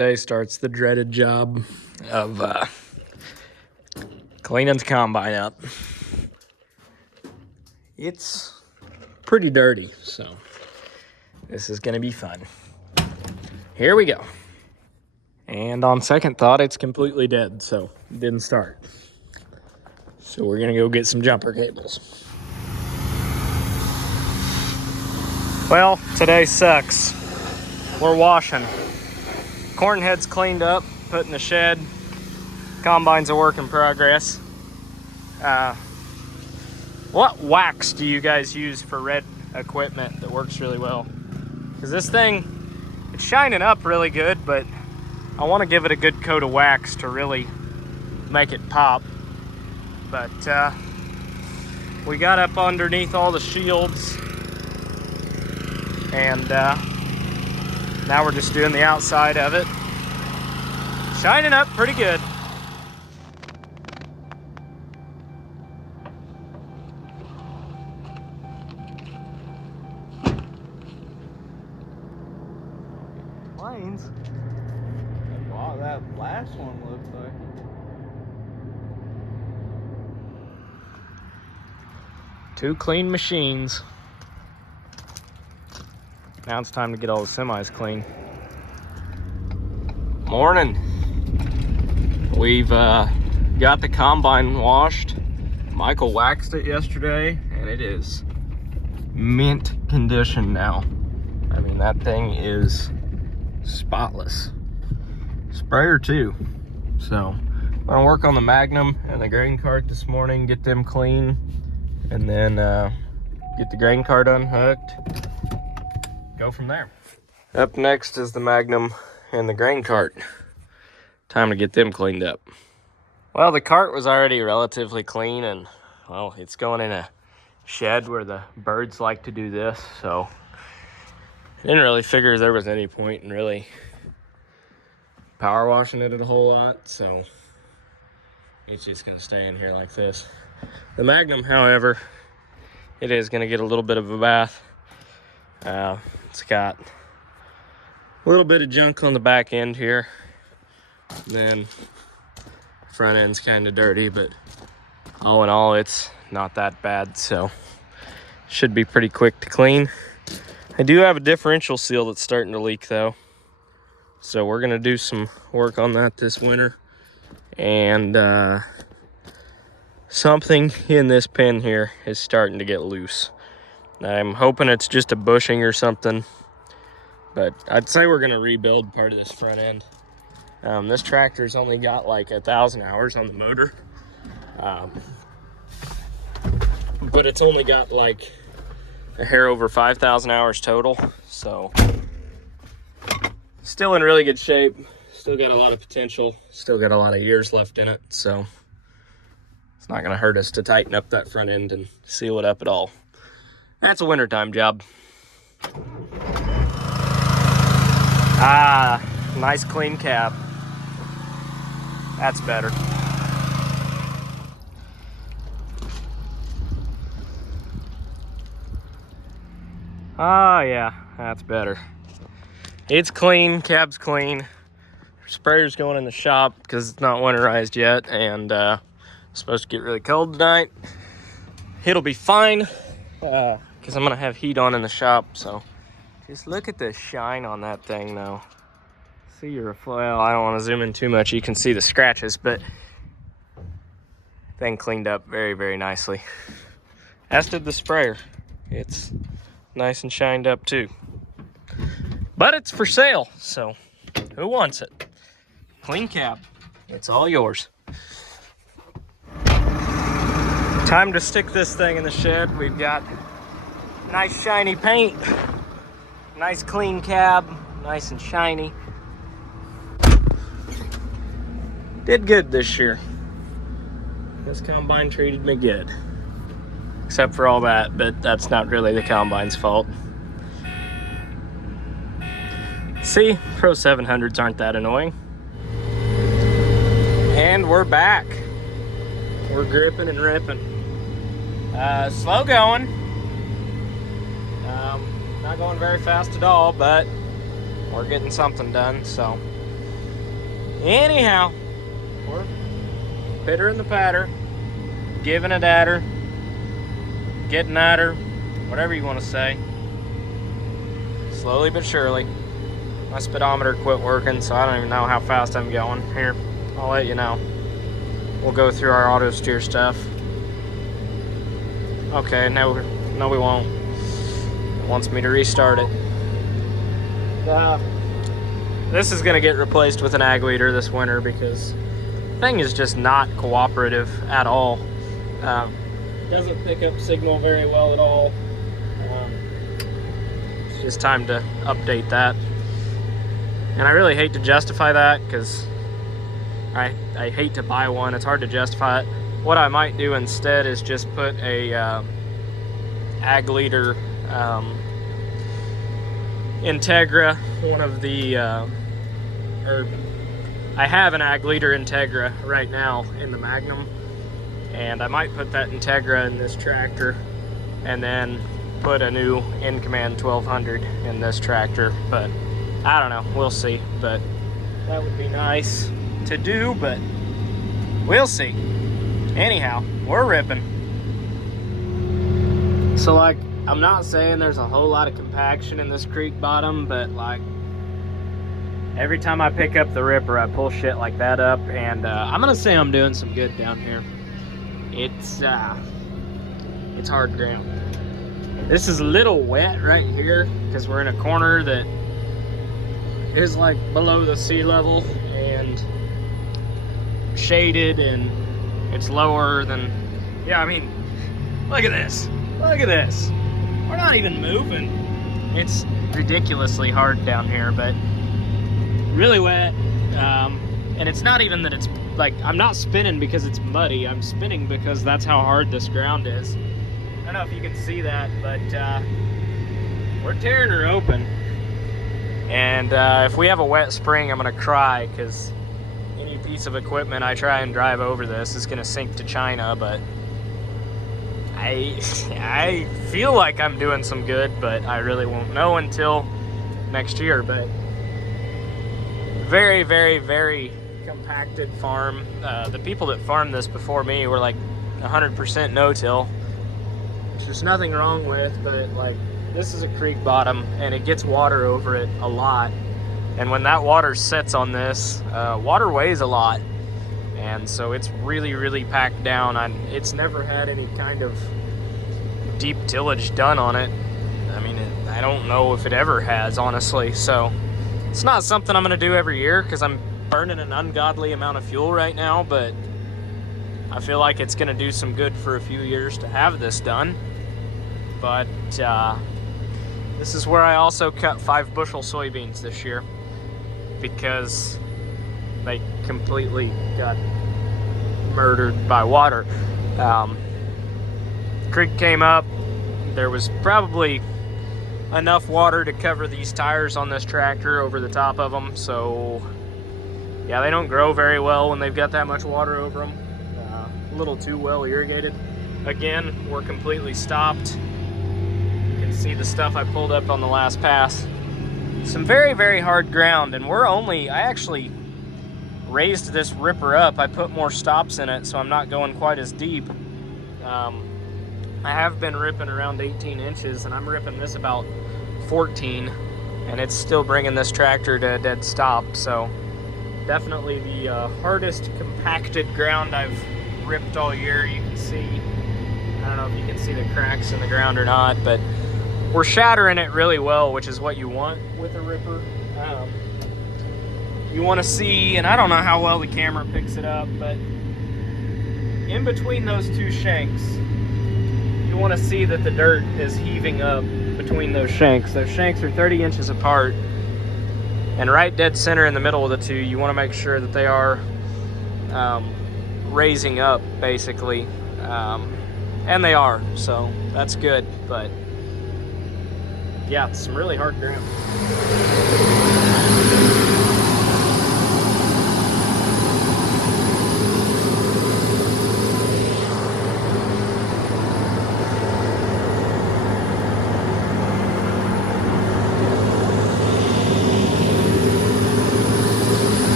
Today starts the dreaded job of cleaning the combine up. It's pretty dirty, so this is gonna be fun. Here we go. And on second thought, it's completely dead, so it didn't start. So we're gonna go get some jumper cables. Well, today sucks. We're washing. Corn head's cleaned up, put in the shed. Combine's a work in progress. What wax do you guys use for red equipment that works really well? Because this thing, it's shining up really good, but I want to give it a good coat of wax to really make it pop. But we got up underneath all the shields, and now we're just doing the outside of it. Shining up pretty good. Planes. Wow, that last one looks like. Two clean machines. Now it's time to get all the semis clean. Morning. We've got the combine washed. Michael waxed it yesterday, and it is mint condition now. I mean, that thing is spotless. Sprayer too. So I'm gonna work on the Magnum and the grain cart this morning, get them clean, and then get the grain cart unhooked. Go from there. Up next is the Magnum and the grain cart. Time to get them cleaned up. Well, the cart was already relatively clean, and well, it's going in a shed where the birds like to do this, so I didn't really figure there was any point in really power washing it a whole lot, so it's just gonna stay in here like this. The Magnum, however, it is gonna get a little bit of a bath. It's got a little bit of junk on the back end here. Then front end's kind of dirty, but all in all, it's not that bad, so should be pretty quick to clean. I do have a differential seal that's starting to leak though, so we're gonna do some work on that this winter. And something in this pin here is starting to get loose. I'm hoping it's just a bushing or something, but I'd say we're gonna rebuild part of this front end. This tractor's only got like 1,000 hours on the motor, but it's only got like a hair over 5,000 hours total, so still in really good shape, still got a lot of potential, still got a lot of years left in it, so it's not gonna hurt us to tighten up that front end and seal it up at all. That's a wintertime job. Ah, nice clean cab. That's better. Ah, yeah, that's better. It's clean, cab's clean. Sprayer's going in the shop because it's not winterized yet, and it's supposed to get really cold tonight. It'll be fine because I'm gonna have heat on in the shop. So just look at the shine on that thing though. See your, well, I don't want to zoom in too much. You can see the scratches, but thing cleaned up very, very nicely. As did the sprayer. It's nice and shined up too. But it's for sale, so who wants it? Clean cab. It's all yours. Time to stick this thing in the shed. We've got nice shiny paint, nice clean cab, nice and shiny. Did good this year. This combine treated me good. Except for all that, but that's not really the combine's fault. See, Pro 700s aren't that annoying. And we're back. We're gripping and ripping. Slow going. Not going very fast at all, but we're getting something done, so Anyhow, we're pitter in the patter, giving it at her, getting at her, whatever you want to say. Slowly but surely. My speedometer quit working, so I don't even know how fast I'm going. Here, I'll let you know. We'll go through our auto steer stuff. Okay, no we won't. It wants me to restart it. This is gonna get replaced with an ag leader this winter because the thing is just not cooperative at all. Doesn't pick up signal very well at all. It's just time to update that. And I really hate to justify that because I hate to buy one. It's hard to justify it. What I might do instead is just put a ag leader Integra, one of the I have an ag leader Integra right now in the Magnum, and I might put that Integra in this tractor and then put a new In-Command 1200 in this tractor, but I don't know, we'll see. But that would be nice to do, but we'll see. Anyhow, we're ripping. So like, I'm not saying there's a whole lot of compaction in this creek bottom, but like every time I pick up the ripper, I pull shit like that up, and I'm gonna say I'm doing some good down here. It's hard ground. This is a little wet right here because we're in a corner that is like below the sea level and shaded, and it's lower than, yeah, I mean, look at this. Look at this. We're not even moving. It's ridiculously hard down here, but really wet. And it's not even that it's like, I'm not spinning because it's muddy. I'm spinning because that's how hard this ground is. I don't know if you can see that, but we're tearing her open. And if we have a wet spring, I'm gonna cry, because any piece of equipment I try and drive over this is gonna sink to China. But I feel like I'm doing some good, but I really won't know until next year. But very, very, very compacted farm. The people that farmed this before me were like 100% no-till, which there's nothing wrong with, but like, this is a creek bottom and it gets water over it a lot. And when that water sets on this, water weighs a lot. And so it's really, really packed down. It's never had any kind of deep tillage done on it. I mean, I don't know if it ever has, honestly. So it's not something I'm gonna do every year because I'm burning an ungodly amount of fuel right now, but I feel like it's gonna do some good for a few years to have this done. But this is where I also cut 5 bushel soybeans this year because they completely got murdered by water. Creek came up. There was probably enough water to cover these tires on this tractor over the top of them. So yeah, they don't grow very well when they've got that much water over them. A little too well irrigated. Again, we're completely stopped. You can see the stuff I pulled up on the last pass. Some very, very hard ground, and I actually raised this ripper up. I put more stops in it so I'm not going quite as deep. I have been ripping around 18 inches, and I'm ripping this about 14, and it's still bringing this tractor to a dead stop. So definitely the hardest compacted ground I've ripped all year. You can see, I don't know if you can see the cracks in the ground or not, but we're shattering it really well, which is what you want with a ripper. You want to see, and I don't know how well the camera picks it up, but in between those two shanks, you want to see that the dirt is heaving up between those shanks. Those shanks are 30 inches apart, and right dead center in the middle of the two, you want to make sure that they are raising up, basically. And they are, so that's good. But yeah, it's some really hard ground.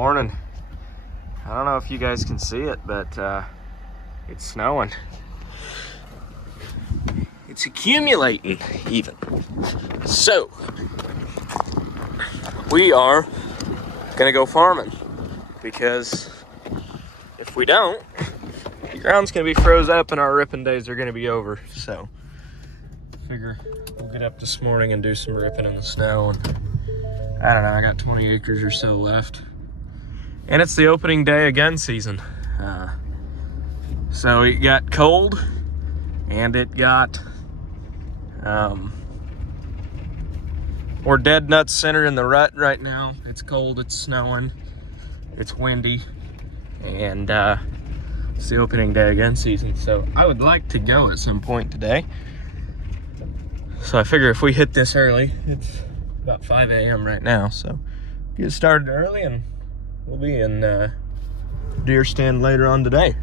Morning. I don't know if you guys can see it, but it's snowing. It's accumulating even. So we are gonna go farming, because if we don't, the ground's gonna be froze up and our ripping days are gonna be over. So figure we'll get up this morning and do some ripping in the snow. And I don't know, I got 20 acres or so left. And it's the opening day of gun season. So it got cold and it got, we're dead nuts center in the rut right now. It's cold, it's snowing, it's windy, and it's the opening day of gun season. So I would like to go at some point today. So I figure if we hit this early, it's about 5 a.m. right now, so get started early and we'll be in deer stand later on today.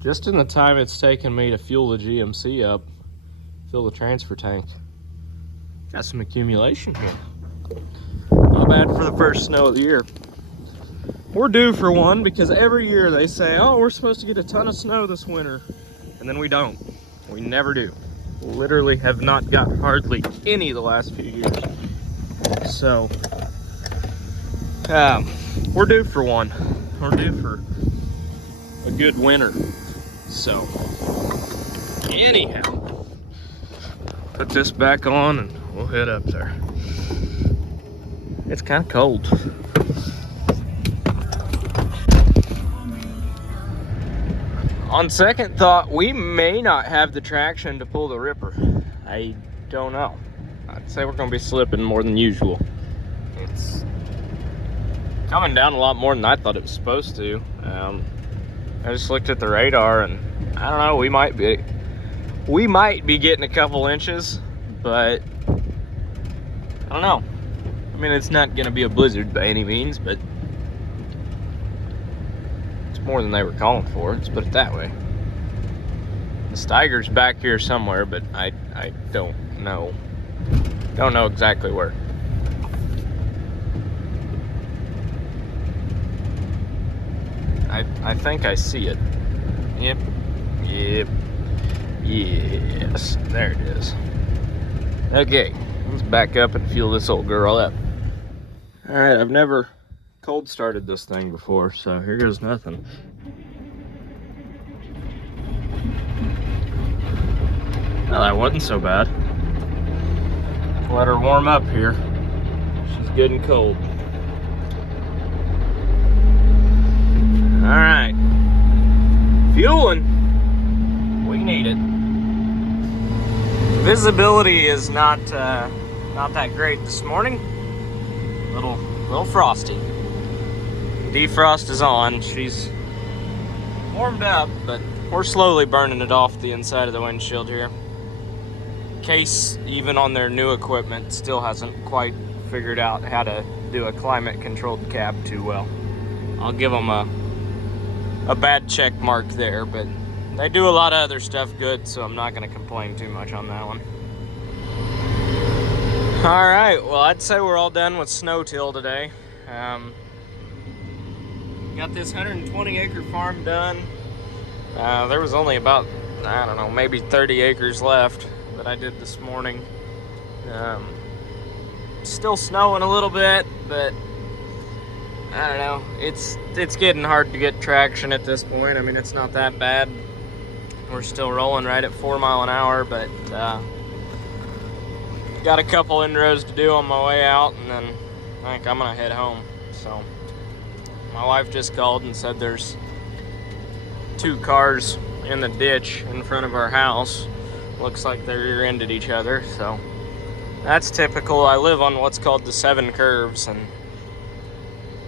Just in the time it's taken me to fuel the GMC up, fill the transfer tank, got some accumulation here. Not bad for the first snow of the year. We're due for one, because every year they say, oh, we're supposed to get a ton of snow this winter, and then we don't. We never do. Literally have not got hardly any the last few years. So we're due for one. We're due for a good winter. So anyhow, put this back on and we'll head up there. It's kind of cold. On second thought, we may not have the traction to pull the ripper. I don't know. I'd say we're gonna be slipping more than usual. It's coming down a lot more than I thought it was supposed to. I just looked at the radar and I don't know, we might be getting a couple inches, but I don't know. I mean, it's not gonna be a blizzard by any means, but it's more than they were calling for, let's put it that way. The Steiger's back here somewhere, but I don't know. Don't know exactly where. I think I see it. Yep. Yes, there it is. Okay, let's back up and fuel this old girl up. All right, I've never cold started this thing before, so here goes nothing. Well, that wasn't so bad. Let her warm up here. She's good and cold. All right, fueling. We need it. Visibility is not that great this morning. Little frosty. Defrost is on. She's warmed up, but we're slowly burning it off the inside of the windshield here. Case, even on their new equipment, still hasn't quite figured out how to do a climate controlled cab too well. I'll give them a bad check mark there, but they do a lot of other stuff good, so I'm not going to complain too much on that one. All right, well, I'd say we're all done with snow till today. Got this 120 acre farm done. There was only about, I don't know, maybe 30 acres left that I did this morning. Still snowing a little bit, but I don't know, it's getting hard to get traction at this point. I mean, it's not that bad. We're still rolling right at 4 miles an hour, but got a couple inroads to do on my way out, and then I think I'm gonna head home. So my wife just called and said there's 2 cars in the ditch in front of our house. Looks like they rear-ended each other, so that's typical. I live on what's called the 7 curves, and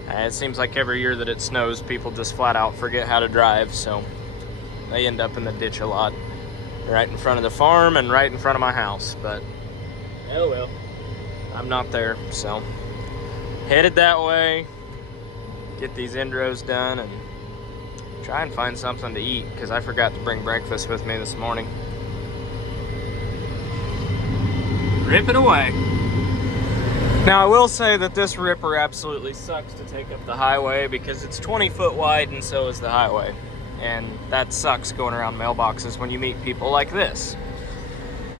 it seems like every year that it snows, people just flat out forget how to drive, so they end up in the ditch a lot, right in front of the farm and right in front of my house. But oh well, I'm not there, so headed that way, get these indros done and try and find something to eat, because I forgot to bring breakfast with me this morning. Rip it away. Now, I will say that this ripper absolutely sucks to take up the highway because it's 20 foot wide and so is the highway. And that sucks going around mailboxes when you meet people like this.